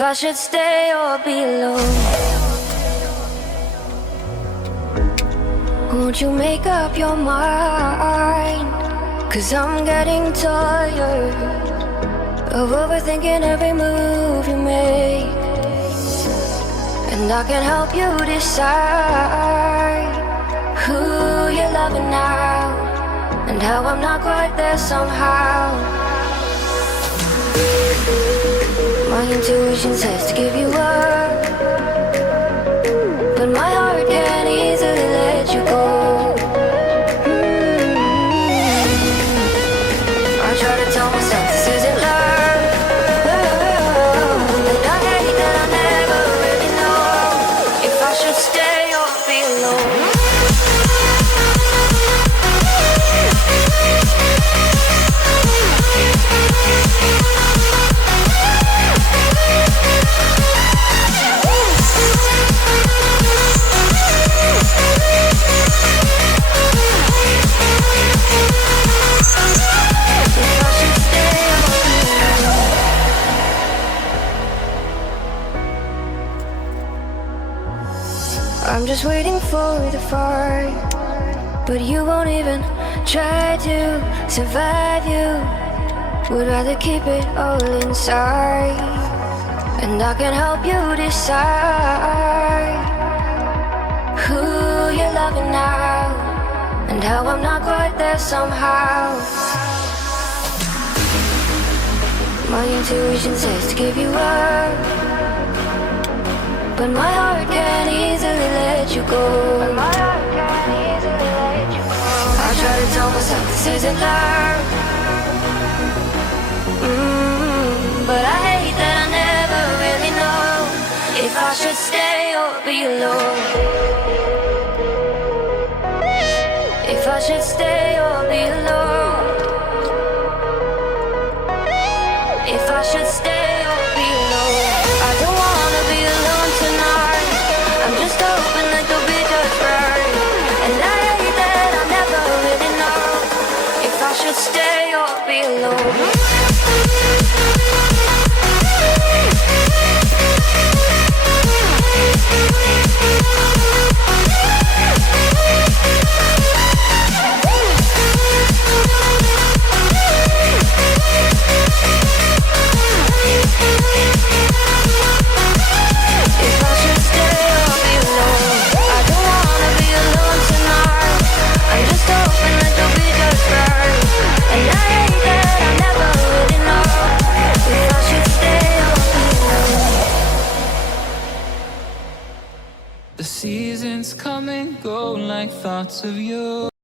if I should stay or be alone. Won't you make up your mind? 'Cause I'm getting tired of overthinking every move you make. And I can help you decide who you're loving now, and how I'm not quite there somehow. My intuition says to give you up, but my heart can't easily let you go. I try to tell myself this isn't love, but I hate that I never really know if I should stay or be alone. I'm just waiting for the fire, but you won't even try to survive. You would rather keep it all inside, and I can help you decide who you're loving now, and how I'm not quite there somehow. My intuition says to give you up, but my heart can't easily let you go. I try to tell myself this isn't love, but I hate that I never really know if I should stay or be alone. If I should stay or be alone. If I should stay or be alone. I don't wanna be alone tonight. I'm just hoping that you'll be just right. And I hate that I'll never really know if I should stay or be alone. The seasons come and go like thoughts of you.